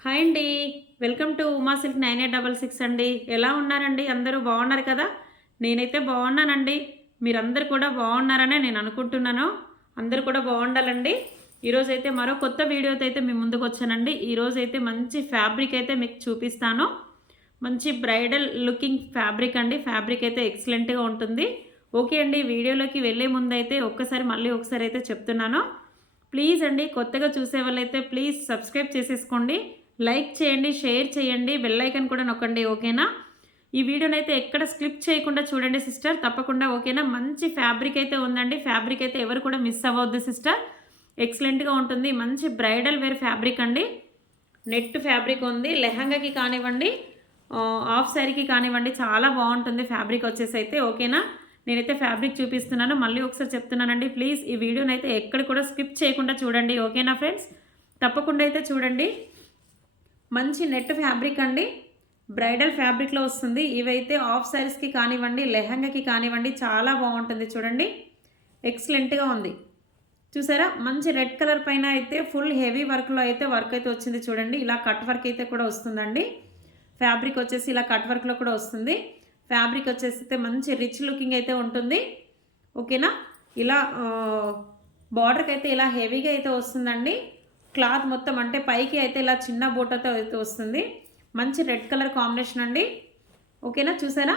Hi అండి. Welcome to Uma silk 9866 అండి. ఎలా ఉన్నారండి? అందరూ బాగున్నారు కదా? నేనైతే బాగున్నానండి. మీరందరూ కూడా బాగున్నారనే నేను అనుకుంటున్నాను. అందరూ కూడా బాగుండాలండి. ఈరోజైతే మరో కొత్త వీడియోతో అయితే మీ ముందుకు వచ్చానండి. ఈరోజైతే మంచి ఫ్యాబ్రిక్ అయితే మీకు చూపిస్తాను. మంచి బ్రైడల్ లుకింగ్ ఫ్యాబ్రిక్ అండి. ఫ్యాబ్రిక్ అయితే ఎక్సలెంట్‌గా ఉంటుంది. ఓకే అండి. వీడియోలోకి వెళ్ళే ముందైతే మళ్ళీ ఒకసారి అయితే చెప్తున్నాను. ప్లీజ్ అండి, కొత్తగా చూసే వాళ్ళైతే ప్లీజ్ సబ్స్క్రైబ్ చేసేసుకోండి. లైక్ చేయండి, షేర్ చేయండి, బెల్ ఐకాన్ కూడా నొక్కండి. ఓకేనా? ఈ వీడియోనైతే ఎక్కడ స్కిప్ చేయకుండా చూడండి సిస్టర్. తప్పకుండా ఓకేనా? మంచి ఫ్యాబ్రిక్ అయితే ఉందండి. ఫ్యాబ్రిక్ అయితే ఎవరు కూడా మిస్ అవ్వద్దు సిస్టర్. ఎక్సలెంట్‌గా ఉంటుంది. మంచి బ్రైడల్ వేర్ ఫ్యాబ్రిక్ అండి. నెట్ ఫ్యాబ్రిక్ ఉంది. లెహంగాకి కానివ్వండి, హాఫ్ శారీకి కానివ్వండి, చాలా బాగుంటుంది ఫ్యాబ్రిక్ వచ్చేసైతే. ఓకేనా? నేనైతే ఫ్యాబ్రిక్ చూపిస్తున్నాను. మళ్ళీ ఒకసారి చెప్తున్నానండి. ప్లీజ్ ఈ వీడియోనైతే ఎక్కడ కూడా స్కిప్ చేయకుండా చూడండి. ఓకేనా ఫ్రెండ్స్? తప్పకుండా అయితే చూడండి. మంచి నెట్ ఫ్యాబ్రిక్ అండి. బ్రైడల్ ఫ్యాబ్రిక్‌లో వస్తుంది. ఇవైతే హాఫ్ శారీస్‌కి కానివ్వండి, లెహంగాకి కానివ్వండి, చాలా బాగుంటుంది చూడండి. ఎక్సలెంట్‌గా ఉంది. చూసారా? మంచి రెడ్ కలర్ పైన అయితే ఫుల్ హెవీ వర్క్‌లో అయితే వర్క్ అయితే వచ్చింది చూడండి. ఇలా కట్ వర్క్ అయితే కూడా వస్తుందండి. ఫ్యాబ్రిక్ వచ్చేసి ఇలా కట్ వర్క్‌లో కూడా వస్తుంది. ఫ్యాబ్రిక్ వచ్చేసి మంచి రిచ్ లుకింగ్ అయితే ఉంటుంది. ఓకేనా? ఇలా బార్డర్‌కి అయితే ఇలా హెవీగా అయితే వస్తుందండి. క్లాత్ మొత్తం అంటే పైకి అయితే ఇలా చిన్న బూటతో అయితే వస్తుంది. మంచి రెడ్ కలర్ కాంబినేషన్ అండి. ఓకేనా? చూసారా?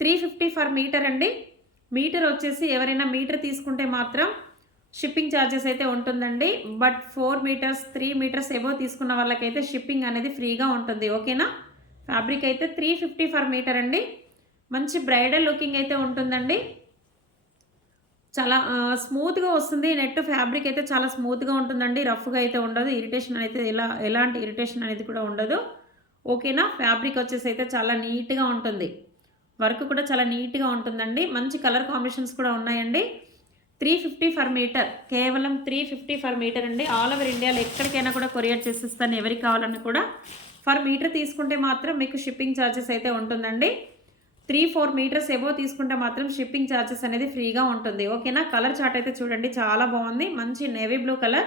350 ఫర్ మీటర్ అండి. మీటర్ వచ్చేసి ఎవరైనా మీటర్ తీసుకుంటే మాత్రం షిప్పింగ్ ఛార్జెస్ అయితే ఉంటుందండి. బట్ 4 మీటర్స్, 3 మీటర్స్ ఎబోవ్ తీసుకున్న వాళ్ళకైతే షిప్పింగ్ అనేది ఫ్రీగా ఉంటుంది. ఓకేనా? ఫ్యాబ్రిక్ అయితే 350 ఫర్ మీటర్ అండి. మంచి బ్రైడల్ లుకింగ్ అయితే ఉంటుందండి. చాలా స్మూత్‌గా వస్తుంది. నెట్ ఫ్యాబ్రిక్ అయితే చాలా స్మూత్‌గా ఉంటుందండి. రఫ్‌గా అయితే ఉండదు. ఇరిటేషన్ అయితే ఎలాంటి ఇరిటేషన్ అనేది కూడా ఉండదు. ఓకేనా? ఫ్యాబ్రిక్ వచ్చేసి అయితే చాలా నీట్‌గా ఉంటుంది. వర్క్ కూడా చాలా నీట్‌గా ఉంటుందండి. మంచి కలర్ కాంబినేషన్స్ కూడా ఉన్నాయండి. 350 ఫర్ మీటర్. కేవలం 350 ఫర్ మీటర్ అండి. ఆల్ ఓవర్ ఇండియాలో ఎక్కడికైనా కూడా కొరియర్ చేసిస్తాను ఎవరికి కావాలన్నా కూడా. ఫర్ మీటర్ తీసుకుంటే మాత్రం మీకు షిప్పింగ్ ఛార్జెస్ అయితే ఉంటుందండి. 3-4 మీటర్స్ ఎబోవ్ తీసుకుంటే మాత్రం షిప్పింగ్ ఛార్జెస్ అనేది ఫ్రీగా ఉంటుంది. ఓకేనా? కలర్ చార్ట్ అయితే చూడండి, చాలా బాగుంది. మంచి navy blue colour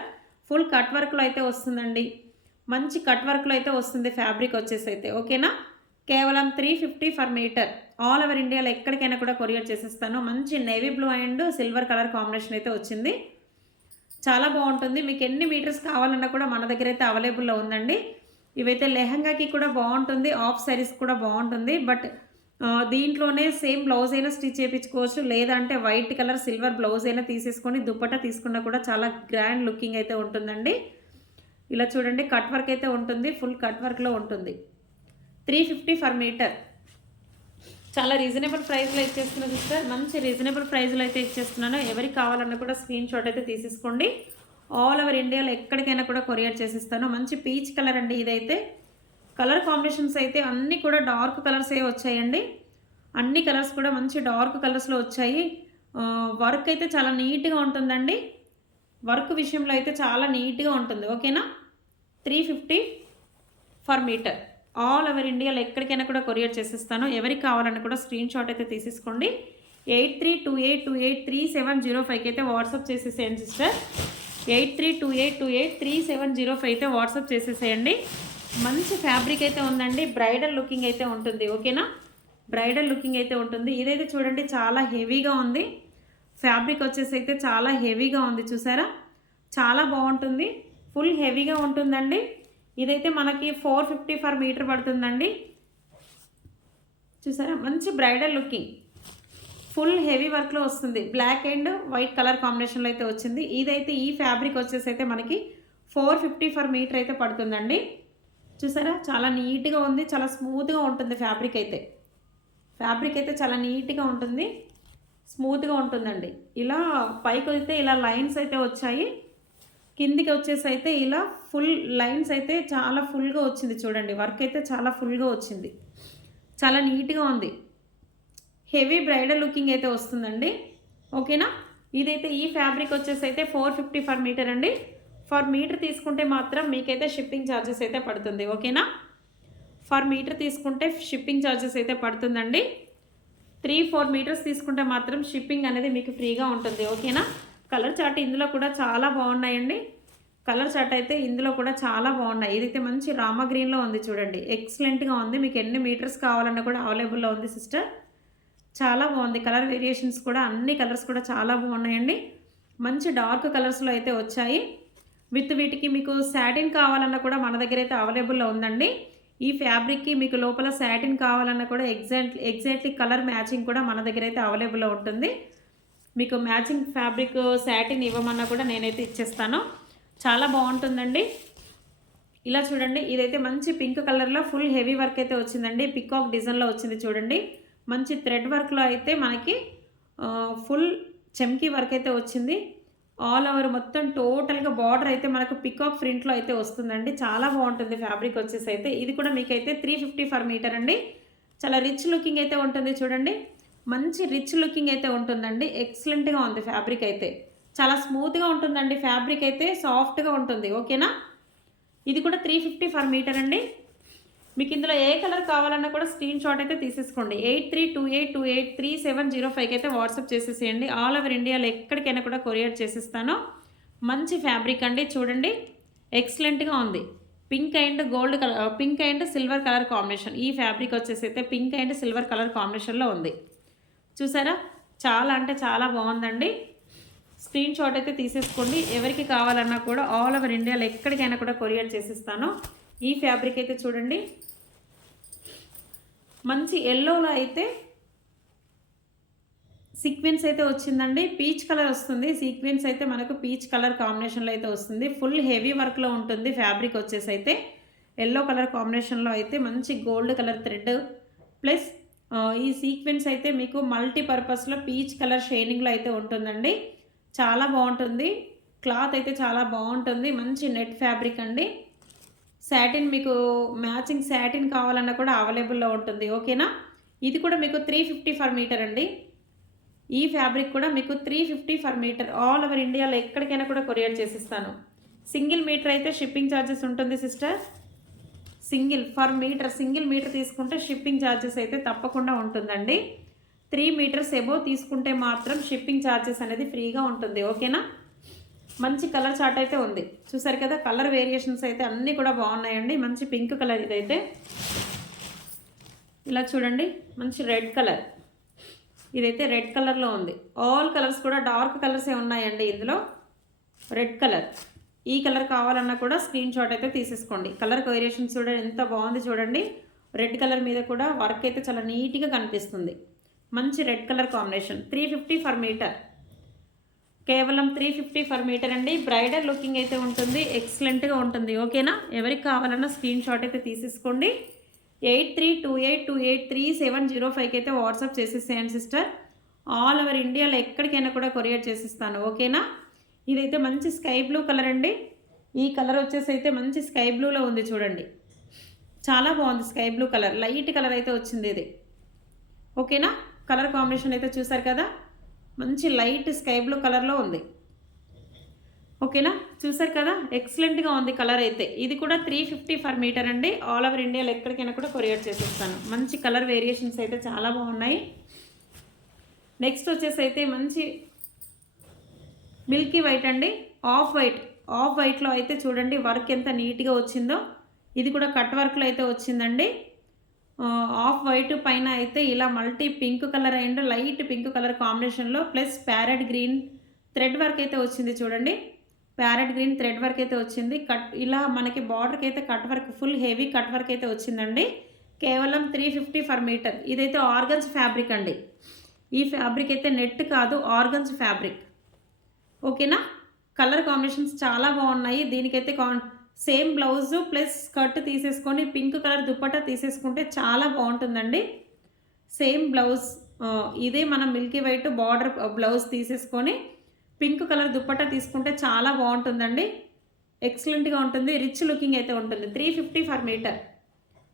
full cut వర్క్‌లో అయితే వస్తుందండి. మంచి కట్ వర్క్‌లో అయితే వస్తుంది ఫ్యాబ్రిక్ వచ్చేసి అయితే. ఓకేనా? కేవలం 350 ఫర్ మీటర్. ఆల్ ఓవర్ ఇండియాలో ఎక్కడికైనా కూడా కొరియర్ చేసేస్తాను. మంచి navy blue and silver colour combination అయితే వచ్చింది. చాలా బాగుంటుంది. మీకు ఎన్ని మీటర్స్ కావాలన్నా కూడా మన దగ్గర అయితే అవైలబుల్‌లో ఉందండి. ఇవైతే లెహంగాకి కూడా బాగుంటుంది. హాఫ్ శారీస్ కూడా బాగుంటుంది. బట్ దీంట్లోనే సేమ్ బ్లౌజ్ అయినా స్టిచ్ చేయించుకోవచ్చు. లేదంటే వైట్ కలర్ సిల్వర్ బ్లౌజ్ అయినా తీసేసుకొని దుప్పట్టా తీసుకున్నా కూడా చాలా గ్రాండ్ లుకింగ్ అయితే ఉంటుందండి. ఇలా చూడండి, కట్ వర్క్ అయితే ఉంటుంది. ఫుల్ కట్ వర్క్‌లో ఉంటుంది. 350 ఫర్ మీటర్. చాలా రీజనబుల్ ప్రైస్‌లో ఇచ్చేస్తున్నాను సిస్టర్. మంచి రీజనబుల్ ప్రైస్‌లో అయితే ఇచ్చేస్తున్నాను. ఎవరికి కావాలన్నా కూడా స్క్రీన్ షాట్ అయితే తీసేసుకోండి. ఆల్ ఓవర్ ఇండియాలో ఎక్కడికైనా కూడా కొరియర్ చేసిస్తాను. మంచి పీచ్ కలర్ అండి ఇదైతే. కలర్ కాంబినేషన్స్ అయితే అన్నీ కూడా డార్క్ కలర్సే వచ్చాయండి. అన్ని కలర్స్ కూడా మంచి డార్క్ కలర్స్‌లో వచ్చాయి. వర్క్ అయితే చాలా నీట్‌గా ఉంటుందండి. వర్క్ విషయంలో అయితే చాలా నీట్‌గా ఉంటుంది. ఓకేనా? 350 ఫర్ మీటర్. ఆల్ ఓవర్ ఇండియాలో ఎక్కడికైనా కూడా కొరియర్ చేసిస్తాను. ఎవరికి కావాలన్నా కూడా స్క్రీన్ షాట్ అయితే తీసేసుకోండి. 8328283705కి అయితే వాట్సాప్ చేసేసేయండి సిస్టర్. 8328283705 అయితే వాట్సాప్ చేసేసేయండి. మంచి ఫ్యాబ్రిక్ అయితే ఉందండి. బ్రైడల్ లుకింగ్ అయితే ఉంటుంది. ఓకేనా? బ్రైడల్ లుకింగ్ అయితే ఉంటుంది. ఇదైతే చూడండి, చాలా హెవీగా ఉంది. ఫ్యాబ్రిక్ వచ్చేసి అయితే చాలా హెవీగా ఉంది. చూసారా? చాలా బాగుంటుంది. ఫుల్ హెవీగా ఉంటుందండి. ఇదైతే మనకి 450 ఫర్ మీటర్ పడుతుందండి. చూసారా? మంచి బ్రైడల్ లుకింగ్ ఫుల్ హెవీ వర్క్లో వస్తుంది. బ్లాక్ అండ్ వైట్ కలర్ కాంబినేషన్లో అయితే వచ్చింది. ఇదైతే ఈ ఫ్యాబ్రిక్ వచ్చేసి అయితే మనకి 450 ఫర్ మీటర్ అయితే పడుతుందండి. చూసారా? చాలా నీట్‌గా ఉంది. చాలా స్మూత్‌గా ఉంటుంది ఫ్యాబ్రిక్ అయితే. ఫ్యాబ్రిక్ అయితే చాలా నీట్‌గా ఉంటుంది. స్మూత్‌గా ఉంటుందండి. ఇలా పైకైతే ఇలా లైన్స్ అయితే వచ్చాయి. కిందికి వచ్చేసి అయితే ఇలా ఫుల్ లైన్స్ అయితే చాలా ఫుల్‌గా వచ్చింది చూడండి. వర్క్ అయితే చాలా ఫుల్‌గా వచ్చింది. చాలా నీట్‌గా ఉంది. హెవీ బ్రైడల్ లుకింగ్ అయితే వస్తుందండి. ఓకేనా? ఇదైతే ఈ ఫ్యాబ్రిక్ వచ్చేసి అయితే 450 ఫర్ మీటర్ అండి. ఫర్ మీటర్ తీసుకుంటే మాత్రం మీకైతే షిప్పింగ్ ఛార్జెస్ అయితే పడుతుంది. ఓకేనా? ఫర్ మీటర్ తీసుకుంటే షిప్పింగ్ ఛార్జెస్ అయితే పడుతుందండి. 3-4 మీటర్స్ తీసుకుంటే మాత్రం షిప్పింగ్ అనేది మీకు ఫ్రీగా ఉంటుంది. ఓకేనా? కలర్ చార్ట్ ఇందులో కూడా చాలా బాగున్నాయండి. కలర్ చార్ట్ అయితే ఇందులో కూడా చాలా బాగున్నాయి. ఇదైతే మంచి రామ గ్రీన్లో ఉంది చూడండి, ఎక్సలెంట్గా ఉంది. మీకు ఎన్ని మీటర్స్ కావాలన్నా కూడా అవైలబుల్లో ఉంది సిస్టర్. చాలా బాగుంది. కలర్ వేరియేషన్స్ కూడా అన్ని కలర్స్ కూడా చాలా బాగున్నాయండి. మంచి డార్క్ కలర్స్లో అయితే వచ్చాయి. విత్ వీటికి మీకు శాటిన్ కావాలన్నా కూడా మన దగ్గర అయితే అవైలబుల్లో ఉందండి. ఈ ఫ్యాబ్రిక్కి మీకు లోపల శాటిన్ కావాలన్నా కూడా ఎగ్జాక్ట్లీ కలర్ మ్యాచింగ్ కూడా మన దగ్గర అయితే అవైలబుల్లో ఉంటుంది. మీకు మ్యాచింగ్ ఫ్యాబ్రిక్ శాటిన్ ఇవ్వమన్నా కూడా నేనైతే ఇచ్చేస్తాను. చాలా బాగుంటుందండి. ఇలా చూడండి, ఇదైతే మంచి పింక్ కలర్లో ఫుల్ హెవీ వర్క్ అయితే వచ్చిందండి. పికాక్ డిజైన్లో వచ్చింది చూడండి. మంచి థ్రెడ్ వర్క్లో అయితే మనకి ఫుల్ చెమ్కీ వర్క్ అయితే వచ్చింది. ఆల్ ఓవర్ మొత్తం టోటల్గా బార్డర్ అయితే మనకు పికాక్ ప్రింట్లో అయితే వస్తుందండి. చాలా బాగుంటుంది ఫ్యాబ్రిక్ వచ్చేసి అయితే. ఇది కూడా మీకైతే 350 పర్ మీటర్ అండి. చాలా రిచ్ లుకింగ్ అయితే ఉంటుంది చూడండి. మంచి రిచ్ లుకింగ్ అయితే ఉంటుందండి. ఎక్సలెంట్గా ఉంది ఫ్యాబ్రిక్ అయితే. చాలా స్మూత్గా ఉంటుందండి ఫ్యాబ్రిక్ అయితే, సాఫ్ట్గా ఉంటుంది. ఓకేనా. ఇది కూడా 350 పర్ మీటర్ అండి. మీకు ఇందులో ఏ కలర్ కావాలన్నా కూడా స్క్రీన్ షాట్ అయితే తీసేసుకోండి. 8328283705 అయితే వాట్సాప్ చేసేసేయండి. ఆల్ ఓవర్ ఇండియాలో ఎక్కడికైనా కూడా కొరియర్ చేసేస్తాను. మంచి ఫ్యాబ్రిక్ అండి చూడండి, ఎక్సలెంట్గా ఉంది. Pink and gold colour, pink and silver colour combination. ఈ ఫ్యాబ్రిక్ వచ్చేసి అయితే పింక్ అండ్ సిల్వర్ కలర్ కాంబినేషన్లో ఉంది. చూసారా, చాలా అంటే చాలా బాగుందండి. స్క్రీన్ షాట్ అయితే తీసేసుకోండి. ఎవరికి కావాలన్నా కూడా ఆల్ ఓవర్ ఇండియాలో ఎక్కడికైనా కూడా కొరియర్ చేసిస్తాను. ఈ ఫ్యాబ్రిక్ అయితే చూడండి, మంచి ఎల్లోలో అయితే సీక్వెన్స్ అయితే వచ్చిందండి. పీచ్ కలర్ వస్తుంది. సీక్వెన్స్ అయితే మనకు పీచ్ కలర్ కాంబినేషన్లో అయితే వస్తుంది. ఫుల్ హెవీ వర్క్లో ఉంటుంది ఫ్యాబ్రిక్ వచ్చేసి అయితే. ఎల్లో కలర్ కాంబినేషన్లో అయితే మంచి గోల్డ్ కలర్ థ్రెడ్ ప్లస్ ఈ సీక్వెన్స్ అయితే మీకు మల్టీపర్పస్లో పీచ్ కలర్ షైనింగ్లో అయితే ఉంటుందండి. చాలా బాగుంటుంది. క్లాత్ అయితే చాలా బాగుంటుంది. మంచి నెట్ ఫ్యాబ్రిక్ అండి. శాటిన్ మీకు మ్యాచింగ్ శాటిన్ కావాలన్నా కూడా అవైలబుల్లో ఉంటుంది. ఓకేనా. ఇది కూడా మీకు 350 పర్ మీటర్ అండి. ఈ ఫ్యాబ్రిక్ కూడా మీకు 350 పర్ మీటర్. ఆల్ ఓవర్ ఇండియాలో ఎక్కడికైనా కూడా కొరియర్ చేసిస్తాను. సింగిల్ మీటర్ అయితే షిప్పింగ్ ఛార్జెస్ ఉంటుంది సిస్టర్. సింగిల్ మీటర్ తీసుకుంటే షిప్పింగ్ ఛార్జెస్ అయితే తప్పకుండా ఉంటుందండి. 3 మీటర్స్ ఎబో తీసుకుంటే మాత్రం షిప్పింగ్ ఛార్జెస్ అనేది ఫ్రీగా ఉంటుంది. ఓకేనా. మంచి కలర్ చార్ట్ అయితే ఉంది చూసారు కదా. కలర్ వేరియేషన్స్ అయితే అన్నీ కూడా బాగున్నాయండి. మంచి పింక్ కలర్ ఇదైతే. ఇలా చూడండి, మంచి రెడ్ కలర్. ఇదైతే రెడ్ కలర్లో ఉంది. ఆల్ కలర్స్ కూడా డార్క్ కలర్సే ఉన్నాయండి ఇందులో. రెడ్ కలర్, ఈ కలర్ కావాలన్నా కూడా స్క్రీన్ షాట్ అయితే తీసేసుకోండి. కలర్ వేరియేషన్స్ చూడండి ఎంత బాగుంది చూడండి. రెడ్ కలర్ మీద కూడా వర్క్ అయితే చాలా నీట్గా కనిపిస్తుంది. మంచి red colour combination. 350 per metre, కేవలం 350 పర్ మీటర్ అండి. బ్రైడల్ లుకింగ్ అయితే ఉంటుంది, ఎక్సలెంట్గా ఉంటుంది. ఓకేనా. ఎవరికి కావాలన్నా స్క్రీన్ షాట్ అయితే తీసేసుకోండి. 8328283705 అయితే వాట్సాప్ చేసేసేయండి సిస్టర్. ఆల్ ఓవర్ ఇండియాలో ఎక్కడికైనా కూడా కొరియర్ చేసిస్తాను. ఓకేనా. ఇదైతే మంచి స్కై బ్లూ కలర్ అండి. ఈ కలర్ వచ్చేసి అయితే మంచి స్కై బ్లూలో ఉంది చూడండి. చాలా బాగుంది. Sky blue colour, light colour అయితే వచ్చింది ఇది. ఓకేనా. కలర్ కాంబినేషన్ అయితే చూసారు కదా, మంచి లైట్ స్కై బ్లూ కలర్లో ఉంది. ఓకేనా. చూసారు కదా, ఎక్సలెంట్గా ఉంది కలర్ అయితే. ఇది కూడా 350 పర్ మీటర్ అండి. ఆల్ ఓవర్ ఇండియాలో ఎక్కడికైనా కూడా కొరియర్ చేసేస్తాను. మంచి కలర్ వేరియేషన్స్ అయితే చాలా బాగున్నాయి. నెక్స్ట్ వచ్చేసి అయితే మంచి మిల్కీ వైట్ అండి. ఆఫ్ వైట్లో అయితే చూడండి వర్క్ ఎంత నీట్గా వచ్చిందో. ఇది కూడా కట్ వర్క్లో అయితే వచ్చిందండి. ఆఫ్ వైట్ పైన అయితే ఇలా multi pink colour and light pink colour కాంబినేషన్లో plus parrot green thread work అయితే వచ్చింది చూడండి. ప్యారెట్ గ్రీన్ థ్రెడ్ వర్క్ అయితే వచ్చింది. కట్ ఇలా మనకి బార్డర్కి అయితే cut work, full heavy cut work అయితే వచ్చిందండి. కేవలం 350 పర్ మీటర్. ఇదైతే ఆర్గన్స్ ఫ్యాబ్రిక్ అండి. ఈ ఫ్యాబ్రిక్ అయితే నెట్ కాదు, ఆర్గన్స్ ఫ్యాబ్రిక్. ఓకేనా. కలర్ కాంబినేషన్స్ చాలా బాగున్నాయి. దీనికైతే సేమ్ బ్లౌజు ప్లస్ స్కర్ట్ తీసేసుకొని పింక్ కలర్ దుప్పట్టా తీసేసుకుంటే చాలా బాగుంటుందండి. సేమ్ బ్లౌజ్ ఇదే మనం మిల్కీ వైట్ బార్డర్ బ్లౌజ్ తీసేసుకొని పింక్ కలర్ దుప్పట్టా తీసుకుంటే చాలా బాగుంటుందండి. ఎక్సలెంట్గా ఉంటుంది. రిచ్ లుకింగ్ అయితే ఉంటుంది. 350 పర్ మీటర్,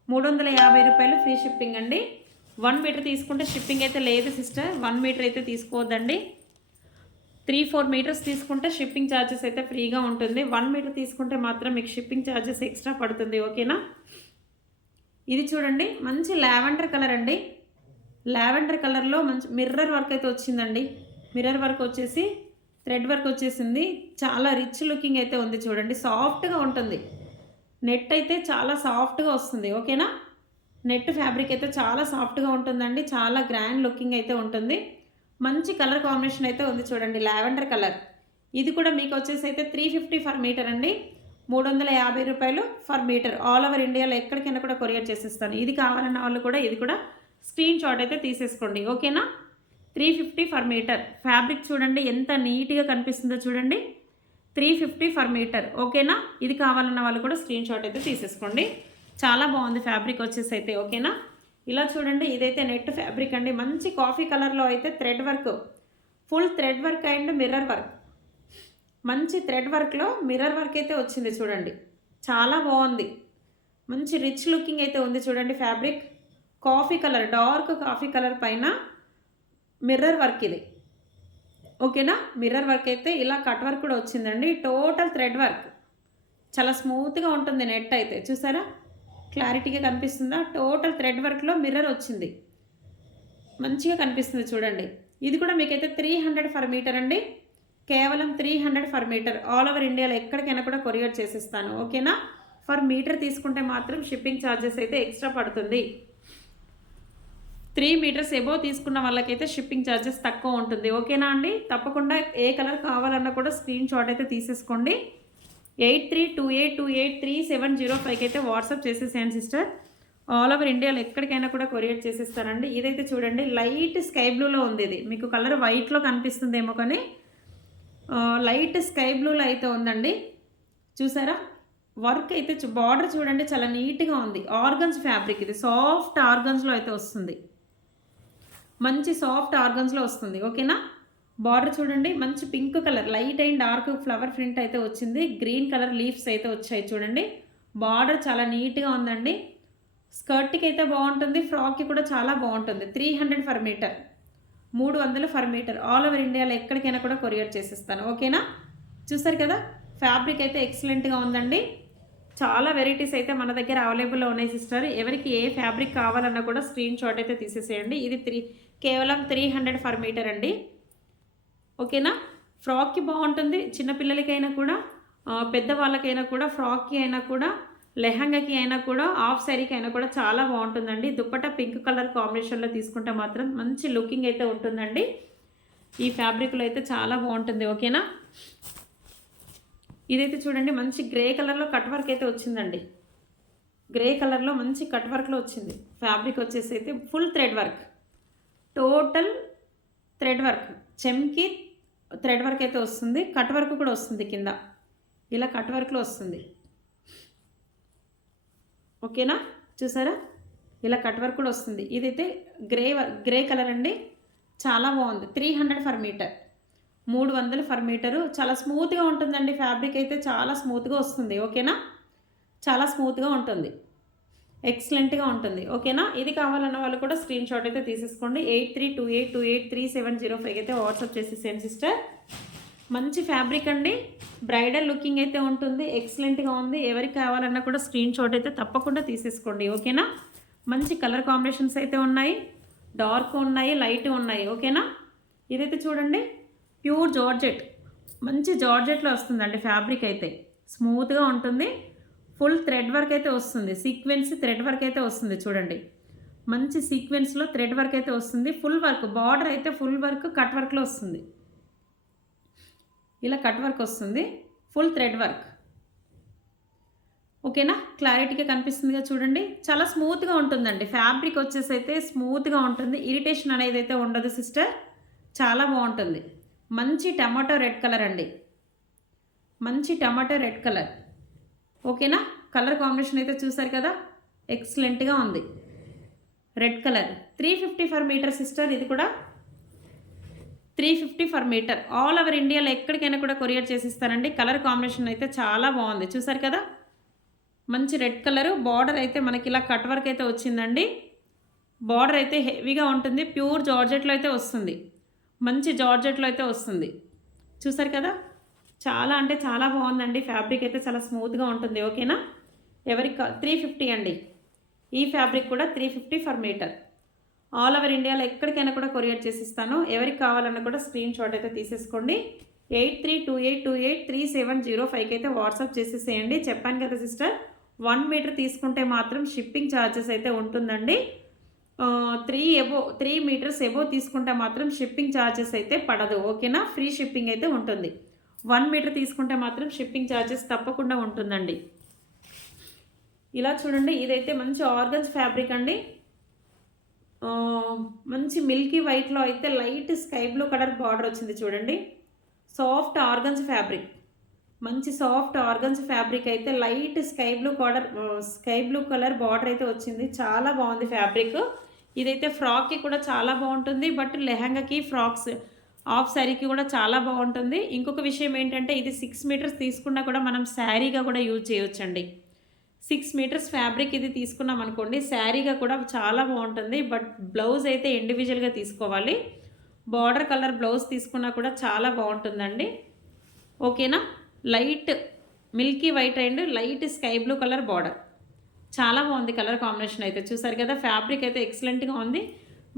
350 రూపాయలు ఫ్రీ షిప్పింగ్ అండి. 1 మీటర్ తీసుకుంటే షిప్పింగ్ అయితే లేదు సిస్టర్. 1 మీటర్ అయితే తీసుకోవద్దండి. 3-4 మీటర్స్ తీసుకుంటే షిప్పింగ్ ఛార్జెస్ అయితే ఫ్రీగా ఉంటుంది. 1 మీటర్ తీసుకుంటే మాత్రం మీకు షిప్పింగ్ ఛార్జెస్ ఎక్స్ట్రా పడుతుంది. ఓకేనా. ఇది చూడండి, మంచి లావెండర్ కలర్ అండి. లావెండర్ కలర్లో మంచి మిర్రర్ వర్క్ అయితే వచ్చిందండి. మిర్రర్ వర్క్ వచ్చేసి థ్రెడ్ వర్క్ వచ్చేసింది. చాలా రిచ్ లుకింగ్ అయితే ఉంది చూడండి. సాఫ్ట్‌గా ఉంటుంది. నెట్ అయితే చాలా సాఫ్ట్‌గా వస్తుంది. ఓకేనా? నెట్ ఫ్యాబ్రిక్ అయితే చాలా సాఫ్ట్‌గా ఉంటుందండి. చాలా గ్రాండ్ లుకింగ్ అయితే ఉంటుంది. మంచి కలర్ కాంబినేషన్ అయితే ఉంది చూడండి. Lavender colour. ఇది కూడా మీకు వచ్చేసి అయితే 350 ఫర్ మీటర్ అండి. రూ. 350 ఫర్ మీటర్. ఆల్ ఓవర్ ఇండియాలో ఎక్కడికైనా కూడా కొరియర్ చేసేస్తాను. ఇది కావాలన్న వాళ్ళు కూడా ఇది కూడా స్క్రీన్ షాట్ అయితే తీసేసుకోండి. ఓకేనా? 350 ఫర్ మీటర్. ఫ్యాబ్రిక్ చూడండి ఎంత నీట్‌గా కనిపిస్తుందో చూడండి. 350 ఫర్ మీటర్. ఓకేనా? ఇది కావాలన్న వాళ్ళు కూడా స్క్రీన్ షాట్ అయితే తీసేసుకోండి. చాలా బాగుంది ఫ్యాబ్రిక్ వచ్చేసి అయితే. ఓకేనా? ఇలా చూడండి, ఇదైతే నెట్ ఫ్యాబ్రిక్ అండి. మంచి కాఫీ కలర్లో అయితే thread work, full thread work and mirror work. మంచి థ్రెడ్ వర్క్లో మిర్రర్ వర్క్ అయితే వచ్చింది చూడండి. చాలా బాగుంది. మంచి రిచ్ లుకింగ్ అయితే ఉంది చూడండి. Fabric coffee colour, dark coffee colour పైన మిర్రర్ వర్క్ ఇది. ఓకేనా? మిర్రర్ వర్క్ అయితే ఇలా కట్ వర్క్ కూడా వచ్చిందండి. Total thread work. చాలా స్మూత్గా ఉంటుంది నెట్ అయితే. చూసారా? క్లారిటీగా కనిపిస్తుందా? టోటల్ థ్రెడ్ వర్క్లో మిర్రర్ వచ్చింది. మంచిగా కనిపిస్తుంది చూడండి. ఇది కూడా మీకైతే 300 ఫర్ మీటర్ అండి. కేవలం 300 ఫర్ మీటర్. ఆల్ ఓవర్ ఇండియాలో ఎక్కడికైనా కూడా కొరియర్ చేసిస్తాను. ఓకేనా? ఫర్ మీటర్ తీసుకుంటే మాత్రం షిప్పింగ్ ఛార్జెస్ అయితే ఎక్స్ట్రా పడుతుంది. 3 మీటర్స్ ఎబో తీసుకున్న వాళ్ళకైతే షిప్పింగ్ ఛార్జెస్ తక్కువ ఉంటుంది. ఓకేనా అండి? తప్పకుండా ఏ కలర్ కావాలన్నా కూడా స్క్రీన్ షాట్ అయితే తీసేసుకోండి. 8328283705కి అయితే వాట్సాప్ చేసేసాను సిస్టర్. ఆల్ ఓవర్ ఇండియాలో ఎక్కడికైనా కూడా కొరియర్ చేసేస్తానండి. ఇదైతే చూడండి లైట్ స్కై బ్లూలో ఉంది. ఇది మీకు కలర్ వైట్లో కనిపిస్తుందేమో కానీ లైట్ స్కై బ్లూలో అయితే ఉందండి. చూసారా? వర్క్ అయితే బార్డర్ చూడండి చాలా నీట్గా ఉంది. ఆర్గన్స్ ఫ్యాబ్రిక్ ఇది. సాఫ్ట్ ఆర్గన్స్లో అయితే వస్తుంది. మంచి సాఫ్ట్ ఆర్గన్స్లో వస్తుంది. ఓకేనా? బార్డర్ చూడండి మంచి pink colour, light and dark flower print అయితే వచ్చింది. గ్రీన్ కలర్ లీవ్స్ అయితే వచ్చాయి చూడండి. బార్డర్ చాలా నీట్గా ఉందండి. స్కర్ట్కి అయితే బాగుంటుంది, ఫ్రాక్కి కూడా చాలా బాగుంటుంది. 300 per metre, 300 per metre. All over ఇండియాలో ఎక్కడికైనా కూడా కొరియర్ చేసిస్తాను. ఓకేనా? చూసారు కదా? ఫ్యాబ్రిక్ అయితే ఎక్సలెంట్గా ఉందండి. చాలా వెరైటీస్ అయితే మన దగ్గర అవైలబుల్లో ఉన్నాయి సిస్టర్. ఎవరికి ఏ ఫ్యాబ్రిక్ కావాలన్నా కూడా స్క్రీన్ షాట్ అయితే తీసేసేయండి. ఇది కేవలం 300 ఫర్ మీటర్ అండి. ఓకేనా? ఫ్రాక్కి బాగుంటుంది. చిన్నపిల్లలకైనా కూడా పెద్దవాళ్ళకైనా కూడా, ఫ్రాక్కి అయినా కూడా, లెహంగాకి అయినా కూడా, హాఫ్ శారీకి అయినా కూడా చాలా బాగుంటుందండి. దుప్పట్టా పింక్ కలర్ కాంబినేషన్లో తీసుకుంటే మాత్రం మంచి లుకింగ్ అయితే ఉంటుందండి. ఈ ఫ్యాబ్రిక్లో అయితే చాలా బాగుంటుంది. ఓకేనా? ఇదైతే చూడండి మంచి గ్రే కలర్లో కట్ వర్క్ అయితే వచ్చిందండి. గ్రే కలర్లో మంచి కట్ వర్క్లో వచ్చింది. ఫ్యాబ్రిక్ వచ్చేసి అయితే full thread work, total thread work. చెమ్కి థ్రెడ్ వర్క్ అయితే వస్తుంది. కట్ వర్క్ కూడా వస్తుంది కింద. ఇలా కట్ వర్క్లో వస్తుంది. ఓకేనా? చూసారా? ఇలా కట్ వర్క్ కూడా వస్తుంది. ఇదైతే గ్రే కలర్ అండి. చాలా బాగుంది. 300 ఫర్ మీటర్, 300 ఫర్ మీటరు. చాలా స్మూత్గా ఉంటుందండి. ఫ్యాబ్రిక్ అయితే చాలా స్మూత్గా వస్తుంది. ఓకేనా? చాలా స్మూత్గా ఉంటుంది. ఎక్సలెంట్గా ఉంటుంది. ఓకేనా? ఇది కావాలన్న వాళ్ళు కూడా స్క్రీన్ షాట్ అయితే తీసేసుకోండి. 8328283705 అయితే వాట్సాప్ చేసేసేయండి సిస్టర్. మంచి ఫ్యాబ్రిక్ అండి. బ్రైడల్ లుకింగ్ అయితే ఉంటుంది. ఎక్సలెంట్గా ఉంది. ఎవరికి కావాలన్నా కూడా స్క్రీన్ షాట్ అయితే తప్పకుండా తీసేసుకోండి. ఓకేనా? మంచి కలర్ కాంబినేషన్స్ అయితే ఉన్నాయి. డార్క్ ఉన్నాయి, లైట్ ఉన్నాయి. ఓకేనా? ఇదైతే చూడండి ప్యూర్ జార్జెట్. మంచి జార్జెట్లో వస్తుందండి. ఫ్యాబ్రిక్ అయితే స్మూత్గా ఉంటుంది. ఫుల్ థ్రెడ్ వర్క్ అయితే వస్తుంది. సీక్వెన్స్ థ్రెడ్ వర్క్ అయితే వస్తుంది చూడండి. మంచి సీక్వెన్స్లో థ్రెడ్ వర్క్ అయితే వస్తుంది. ఫుల్ వర్క్, బార్డర్ అయితే ఫుల్ వర్క్ కట్ వర్క్లో వస్తుంది. ఇలా కట్ వర్క్ వస్తుంది. Full thread work. ఓకేనా? క్లారిటీగా కనిపిస్తుందిగా చూడండి. చాలా స్మూత్గా ఉంటుందండి. ఫ్యాబ్రిక్ వచ్చేసి అయితే స్మూత్గా ఉంటుంది. ఇరిటేషన్ అనేది అయితే ఉండదు సిస్టర్. చాలా బాగుంటుంది. మంచి టమాటో రెడ్ కలర్ అండి. మంచి టమాటో రెడ్ కలర్. ఓకేనా? కలర్ కాంబినేషన్ అయితే చూసారు కదా? ఎక్సలెంట్గా ఉంది. Red colour. 350 per metre sister. ఇది కూడా 350 ఫర్ మీటర్. ఆల్ ఓవర్ ఇండియాలో ఎక్కడికైనా కూడా కొరియర్ చేసిస్తానండి. కలర్ కాంబినేషన్ అయితే చాలా బాగుంది. చూసారు కదా? మంచి రెడ్ కలరు. బార్డర్ అయితే మనకి ఇలా కట్ వర్క్ అయితే వచ్చిందండి. బార్డర్ అయితే హెవీగా ఉంటుంది. ప్యూర్ జార్జెట్లో అయితే వస్తుంది. మంచి జార్జెట్లో అయితే వస్తుంది. చూసారు కదా? చాలా అంటే చాలా బాగుందండి. ఫ్యాబ్రిక్ అయితే చాలా స్మూత్గా ఉంటుంది. ఓకేనా? ఎవరికి 350 అండి. ఈ ఫ్యాబ్రిక్ కూడా 350 ఫర్ మీటర్. ఆల్ ఓవర్ ఇండియాలో ఎక్కడికైనా కూడా కొరియర్ చేసిస్తాను. ఎవరికి కావాలన్నా కూడా స్క్రీన్ షాట్ అయితే తీసేసుకోండి. 8328283705కి అయితే వాట్సాప్ చేసేసేయండి. చెప్పాను కదా సిస్టర్, 1 మీటర్ తీసుకుంటే మాత్రం షిప్పింగ్ ఛార్జెస్ అయితే ఉంటుందండి. 3 మీటర్స్ ఎబో తీసుకుంటే మాత్రం షిప్పింగ్ ఛార్జెస్ అయితే పడదు. ఓకేనా, ఫ్రీ షిప్పింగ్ అయితే ఉంటుంది. 1 మీటర్ తీసుకుంటే మాత్రం షిప్పింగ్ ఛార్జెస్ తప్పకుండా ఉంటుందండి. ఇలా చూడండి, ఇదైతే మంచి ఆర్గన్స్ ఫ్యాబ్రిక్ అండి. మంచి మిల్కీ వైట్లో అయితే light sky blue colour border వచ్చింది చూడండి. సాఫ్ట్ ఆర్గన్స్ ఫ్యాబ్రిక్, మంచి సాఫ్ట్ ఆర్గన్స్ ఫ్యాబ్రిక్ అయితే light sky blue colour border అయితే వచ్చింది. చాలా బాగుంది ఫ్యాబ్రిక్. ఇదైతే ఫ్రాక్కి కూడా చాలా బాగుంటుంది, బట్ లెహంగాకి, ఫ్రాక్స్, హాఫ్ శారీకి కూడా చాలా బాగుంటుంది. ఇంకొక విషయం ఏంటంటే ఇది 6 మీటర్స్ తీసుకున్నా కూడా మనం శారీగా కూడా యూజ్ చేయొచ్చండి. 6 మీటర్స్ ఫ్యాబ్రిక్ ఇది తీసుకున్నాం అనుకోండి, శారీగా కూడా చాలా బాగుంటుంది. బట్ బ్లౌజ్ అయితే ఇండివిజువల్గా తీసుకోవాలి. బార్డర్ కలర్ బ్లౌజ్ తీసుకున్నా కూడా చాలా బాగుంటుందండి. ఓకేనా, light Milky white and light sky blue colour border, చాలా బాగుంది కలర్ కాంబినేషన్ అయితే. చూసారు కదా, ఫ్యాబ్రిక్ అయితే ఎక్సలెంట్గా ఉంది.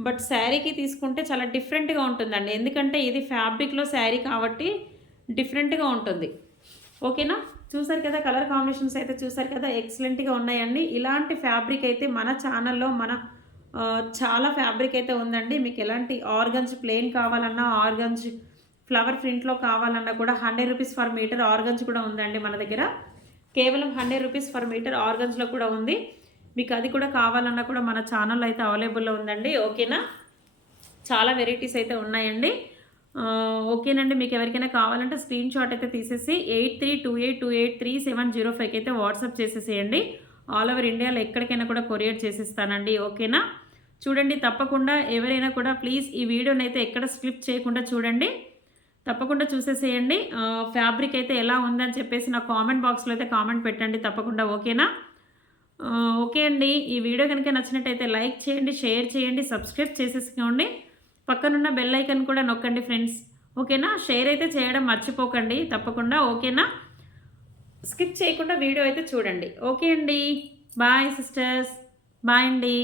బట్ శారీకి తీసుకుంటే చాలా డిఫరెంట్గా ఉంటుందండి, ఎందుకంటే ఇది ఫ్యాబ్రిక్లో శారీ కాబట్టి డిఫరెంట్గా ఉంటుంది. ఓకేనా, చూసారు కదా కలర్ కాంబినేషన్స్ అయితే, చూసారు కదా ఎక్సలెంట్గా ఉన్నాయండి. ఇలాంటి ఫ్యాబ్రిక్ అయితే మన ఛానల్లో చాలా ఫ్యాబ్రిక్ అయితే ఉందండి. మీకు ఎలాంటి ఆర్గన్స్ ప్లెయిన్ కావాలన్నా, ఆర్గన్స్ ఫ్లవర్ ప్రింట్లో కావాలన్నా కూడా 100 రూపీస్ పర్ మీటర్ ఆర్గన్స్ కూడా ఉందండి మన దగ్గర. కేవలం 100 రూపీస్ పర్ మీటర్ ఆర్గన్స్లో కూడా ఉంది. మీకు అది కూడా కావాలన్నా కూడా మన ఛానల్లో అయితే అవైలబుల్లో ఉందండి. ఓకేనా, చాలా వెరైటీస్ అయితే ఉన్నాయండి. ఓకేనండి, మీకు ఎవరికైనా కావాలంటే స్క్రీన్ షాట్ అయితే తీసేసి 8328283705కి అయితే వాట్సాప్ చేసేసేయండి. ఆల్ ఓవర్ ఇండియాలో ఎక్కడికైనా కూడా కొరియర్ చేసిస్తానండి. ఓకేనా, చూడండి తప్పకుండా ఎవరైనా కూడా ప్లీజ్ ఈ వీడియోని అయితే ఎక్కడ స్కిప్ చేయకుండా చూడండి, తప్పకుండా చూసేసేయండి. ఫ్యాబ్రిక్ అయితే ఎలా ఉందని చెప్పేసి నా కామెంట్ బాక్స్లో అయితే కామెంట్ పెట్టండి తప్పకుండా. ఓకేనా, ఓకే అండి. ఈ వీడియో కనుక నచ్చినట్టయితే లైక్ చేయండి, షేర్ చేయండి, సబ్స్క్రైబ్ చేసేసుకోండి. పక్కనున్న బెల్ ఐకాన్ కూడా నొక్కండి ఫ్రెండ్స్. ఓకేనా, షేర్ అయితే చేయడం మర్చిపోకండి తప్పకుండా. ఓకేనా, స్కిప్ చేయకుండా వీడియో అయితే చూడండి. ఓకే అండి, బాయ్ సిస్టర్స్, బాయ్ అండి.